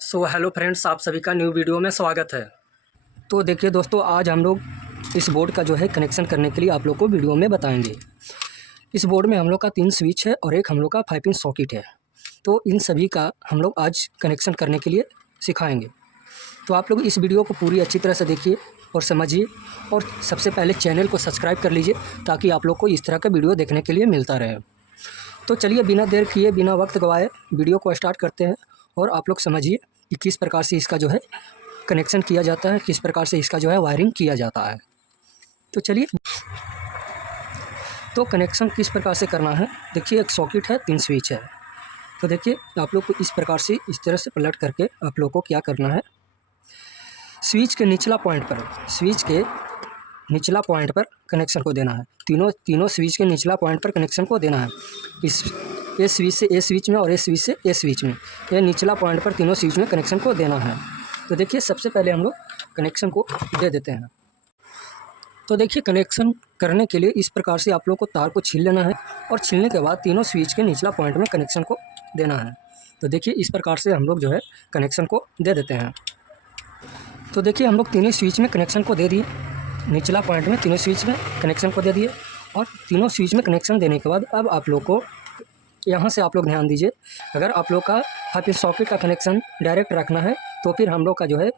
So hello friends, आप सभी का न्यू वीडियो में स्वागत है। तो देखिए दोस्तों, आज हम लोग इस बोर्ड का जो है कनेक्शन करने के लिए आप लोग को वीडियो में बताएंगे। इस बोर्ड में हम लोग का 3 स्विच है और एक हम लोग का 5 पिन सॉकेट है। तो इन सभी का हम लोग आज कनेक्शन करने के लिए सिखाएंगे। तो आप लोग इस वीडियो को पूरी अच्छी तरह से देखिए और समझिए, और सबसे पहले चैनल को सब्सक्राइब कर लीजिए ताकि आप लोग को इस तरह का वीडियो देखने के लिए मिलता रहे। तो चलिए बिना देर किए, बिना वक्त गवाए वीडियो को स्टार्ट करते हैं और आप लोग समझिए कि किस प्रकार से इसका जो है कनेक्शन किया जाता है, किस प्रकार से इसका जो है वायरिंग किया जाता है। तो चलिए, तो कनेक्शन किस प्रकार से करना है। देखिए, एक सॉकेट है, 3 स्विच है। तो देखिए, आप लोग को इस प्रकार से इस तरह से पलट करके आप लोग को क्या करना है, स्विच के निचला पॉइंट पर, स्विच के निचला पॉइंट पर कनेक्शन को देना है। तीनों स्विच के निचला पॉइंट पर कनेक्शन को देना है। इस ए स्विच से ए स्विच में और ए स्विच से ए स्विच में, ये निचला पॉइंट पर तीनों स्विच में कनेक्शन को देना है। तो देखिए, सबसे पहले हम लोग कनेक्शन को दे देते हैं। तो देखिए, कनेक्शन करने के लिए इस प्रकार से आप लोग को तार को छील लेना है और छीलने के बाद तीनों स्विच के निचला पॉइंट में कनेक्शन को देना है। तो देखिए, इस प्रकार से हम लोग जो है कनेक्शन को दे देते हैं। तो देखिए, हम लोग तीनों स्विच में कनेक्शन को दे दिए, निचला पॉइंट में तीनों स्विच में कनेक्शन को दे दिए। और तीनों स्विच में कनेक्शन देने के बाद अब आप लोग को यहाँ से आप लोग ध्यान दीजिए, अगर आप लोग का 5 पिन सॉकेट का कनेक्शन डायरेक्ट रखना है तो फिर हम लोग का जो है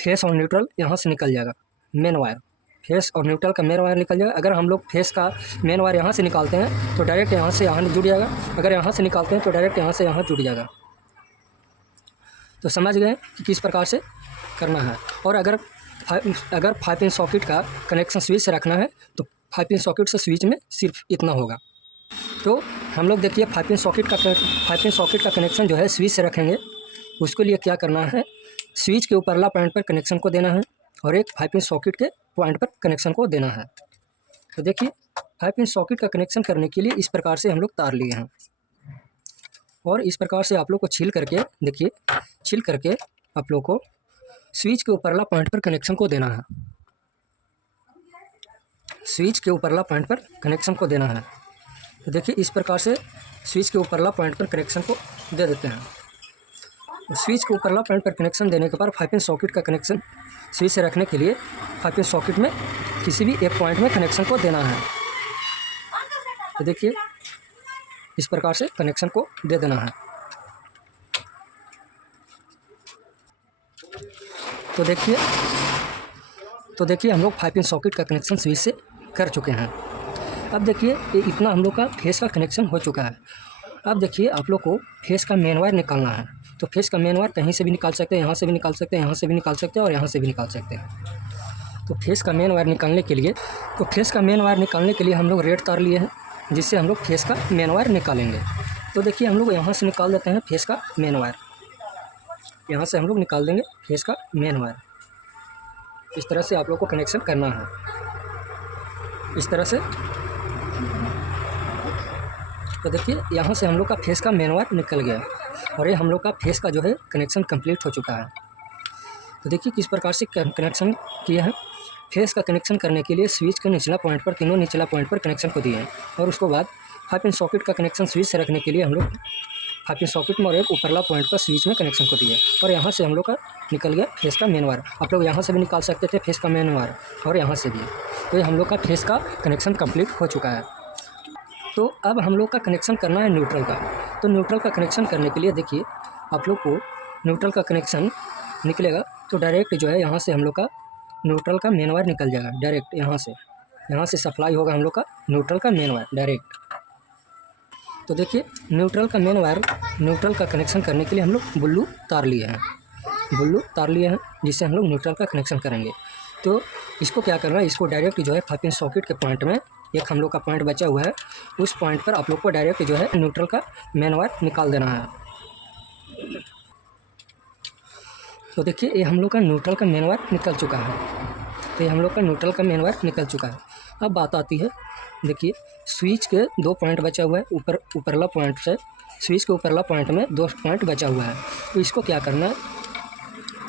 फेस और न्यूट्रल यहाँ से निकल जाएगा, मेन वायर, फेस और न्यूट्रल का मेन वायर निकल जाएगा। अगर हम लोग फेस का मेन वायर यहाँ से निकालते हैं तो डायरेक्ट यहाँ से यहाँ जुड़ जाएगा, अगर यहाँ से निकालते हैं तो डायरेक्ट यहाँ से यहाँ जुड़ जाएगा। तो समझ गए कि किस प्रकार से करना है। और अगर 5 पिन सॉकेट का कनेक्शन स्विच से रखना है तो 5 पिन सॉकेट से स्विच में सिर्फ इतना होगा। तो हम लोग देखिए 5 पिन सॉकेट का कनेक्शन जो है स्विच से रखेंगे। उसके लिए क्या करना है, स्विच के ऊपरला पॉइंट पर कनेक्शन को देना है और एक 5 पिन सॉकेट के पॉइंट पर कनेक्शन को देना है। तो देखिए, 5 पिन सॉकेट का कनेक्शन करने के लिए इस प्रकार से हम लोग तार लिए हैं और इस प्रकार से आप लोग को छील करके, देखिए छील करके आप लोग को स्विच के ऊपरला पॉइंट पर कनेक्शन को देना है। स्विच के ऊपरला पॉइंट पर कनेक्शन को देना है। तो देखिए, इस प्रकार से स्विच के ऊपरला पॉइंट पर कनेक्शन को दे देते हैं। स्विच के ऊपरला पॉइंट पर कनेक्शन देने के बाद 5 पिन सॉकेट का कनेक्शन स्विच से रखने के लिए 5 पिन सॉकेट में किसी भी एक पॉइंट में कनेक्शन को देना है। तो देखिए, इस प्रकार से कनेक्शन को दे देना है। तो देखिए हम लोग 5 पिन सॉकेट का कनेक्शन स्विच से कर चुके हैं। अब देखिए, ये इतना हम लोग का फेस का कनेक्शन हो चुका है। अब देखिए, आप लोग को फेस का मेन वायर निकालना है। तो फेस का मेन वायर कहीं से भी निकाल सकते हैं, यहाँ से भी निकाल सकते हैं, यहाँ से भी निकाल सकते हैं और यहाँ से भी निकाल सकते हैं। तो फेस का मेन वायर निकालने के लिए हम लोग रेड तार लिए हैं, जिससे हम लोग फेस का मेन वायर निकालेंगे। तो देखिए, हम लोग यहाँ से निकाल देते हैं फेस का मेन वायर, यहाँ से हम लोग निकाल देंगे फेस का मेन वायर। इस तरह से आप लोग को कनेक्शन करना है, इस तरह से। तो देखिए, यहाँ से हम लोग का फेस का मेन वायर निकल गया और ये हम लोग का फेस का जो है कनेक्शन कंप्लीट हो चुका है। तो देखिए किस प्रकार से कनेक्शन किया है। फेस का कनेक्शन करने के लिए स्विच के निचला पॉइंट पर, तीनों निचला पॉइंट पर कनेक्शन को दिए हैं और उसके बाद 5 पिन सॉकेट का कनेक्शन स्विच से रखने के लिए हम लोग 5 पिन सॉकेट में और एक ऊपरला पॉइंट पर स्विच में कनेक्शन को दिए और यहाँ से हम लोग का निकल गया फेस का मेन वायर। आप लोग यहाँ से भी निकाल सकते थे फेस का मेन वायर और यहाँ से भी। तो ये हम लोग का फेस का कनेक्शन कंप्लीट हो चुका है। तो अब हम लोग का कनेक्शन करना है न्यूट्रल का। तो न्यूट्रल का कनेक्शन करने के लिए देखिए, आप लोग को न्यूट्रल का कनेक्शन निकलेगा तो डायरेक्ट जो है यहाँ से हम लोग का न्यूट्रल का मेन वायर निकल जाएगा। डायरेक्ट यहाँ से सप्लाई होगा हम लोग का न्यूट्रल का मेन वायर डायरेक्ट। तो देखिए, न्यूट्रल का कनेक्शन करने के लिए हम लोग ब्लू तार लिए हैं, जिससे हम लोग न्यूट्रल का कनेक्शन करेंगे। तो इसको क्या करना है, इसको डायरेक्ट जो है 5 पिन सॉकेट के पॉइंट में, एक हम लोग का पॉइंट बचा हुआ है, उस पॉइंट पर आप लोग को डायरेक्ट जो है न्यूट्रल का मेन वायर निकाल देना है। तो देखिए, ये हम लोग का न्यूट्रल का मेन वायर निकल चुका है। अब बात आती है, देखिए स्विच के 2 पॉइंट बचा हुआ है, ऊपरला पॉइंट से स्विच के ऊपरला पॉइंट में 2 पॉइंट बचा हुआ है। तो इसको क्या करना है,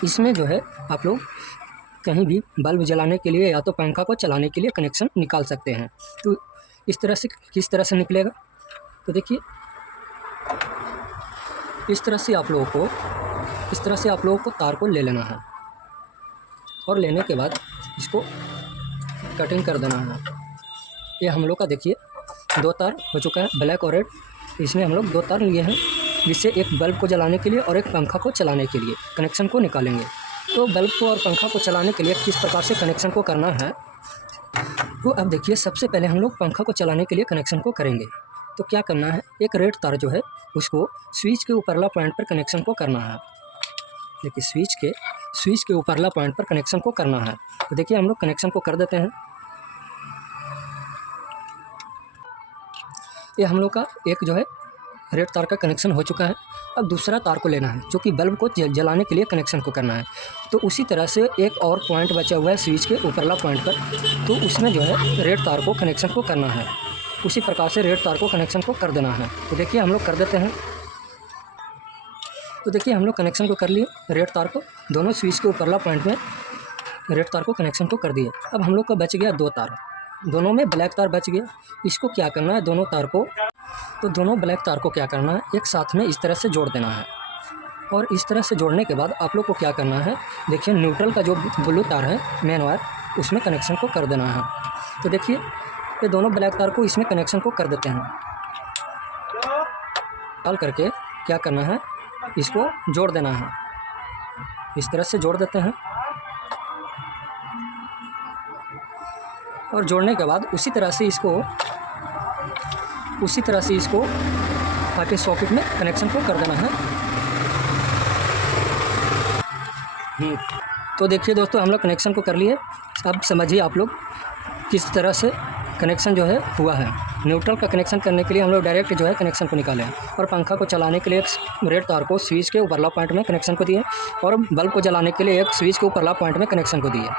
इसमें जो है आप लोग कहीं भी बल्ब जलाने के लिए या तो पंखा को चलाने के लिए कनेक्शन निकाल सकते हैं। तो इस तरह से किस तरह से निकलेगा, तो देखिए इस तरह से आप लोगों को इस तरह से आप लोगों को तार को ले लेना है और लेने के बाद इसको कटिंग कर देना है। ये हम लोग का देखिए 2 तार हो चुका है, ब्लैक और रेड। इसमें हम लोग 2 तार लिए हैं, जिससे एक बल्ब को जलाने के लिए और एक पंखा को चलाने के लिए कनेक्शन को निकालेंगे। तो बल्ब को और पंखा को चलाने के लिए किस प्रकार से कनेक्शन को करना है, तो अब देखिए सबसे पहले हम लोग पंखा को चलाने के लिए कनेक्शन को करेंगे। तो क्या करना है, एक रेड तार जो है उसको स्विच के ऊपरला पॉइंट पर कनेक्शन को करना है। देखिए स्विच के ऊपरला पॉइंट पर कनेक्शन को करना है। तो देखिए हम लोग कनेक्शन को कर देते हैं। ये हम लोग का एक जो है रेड तार का कनेक्शन हो चुका है। अब दूसरा तार को लेना है जो कि बल्ब को जलाने के लिए कनेक्शन को करना है। तो उसी तरह से एक और पॉइंट बचा हुआ है स्विच के ऊपरला पॉइंट पर, तो उसमें जो है रेड तार को कनेक्शन को करना है। उसी प्रकार से रेड तार को कनेक्शन को कर देना है। तो देखिए हम लोग कर देते हैं। तो देखिए हम लोग कनेक्शन को कर लिए रेड तार को, दोनों स्विच के ऊपरला पॉइंट में रेड तार को कनेक्शन को कर दिए। अब हम लोग का बच गया 2 तार, दोनों में ब्लैक तार बच गया। इसको क्या करना है, दोनों ब्लैक तार को क्या करना है, एक साथ में इस तरह से जोड़ देना है। और इस तरह से जोड़ने के बाद आप लोग को क्या करना है, देखिए न्यूट्रल का जो ब्लू तार है मेन वायर, उसमें कनेक्शन को कर देना है। तो देखिए ये दोनों ब्लैक तार को इसमें कनेक्शन को कर देते हैं। डाल करके क्या करना है, इसको जोड़ देना है। इस तरह से जोड़ देते हैं और जोड़ने के बाद उसी तरह से इसको ताकि सॉकेट में कनेक्शन को कर देना है। तो देखिए दोस्तों हम लोग कनेक्शन को कर लिए। अब समझिए आप लोग किस तरह से कनेक्शन जो है हुआ है। न्यूट्रल का कनेक्शन करने के लिए हम लोग डायरेक्ट जो है कनेक्शन को निकाले और पंखा को चलाने के लिए एक रेड तार को स्विच के ऊपरला पॉइंट में कनेक्शन को दिए और बल्ब को जलाने के लिए एक स्विच के ऊपरला पॉइंट में कनेक्शन को दिए।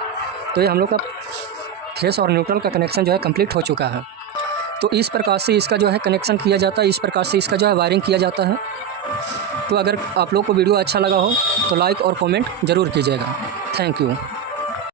तो ये हम लोग का फेस और न्यूट्रल का कनेक्शन जो है कंप्लीट हो चुका है। तो इस प्रकार से इसका जो है कनेक्शन किया जाता है, इस प्रकार से इसका जो है वायरिंग किया जाता है। तो अगर आप लोग को वीडियो अच्छा लगा हो तो लाइक और कमेंट ज़रूर कीजिएगा। Thank you.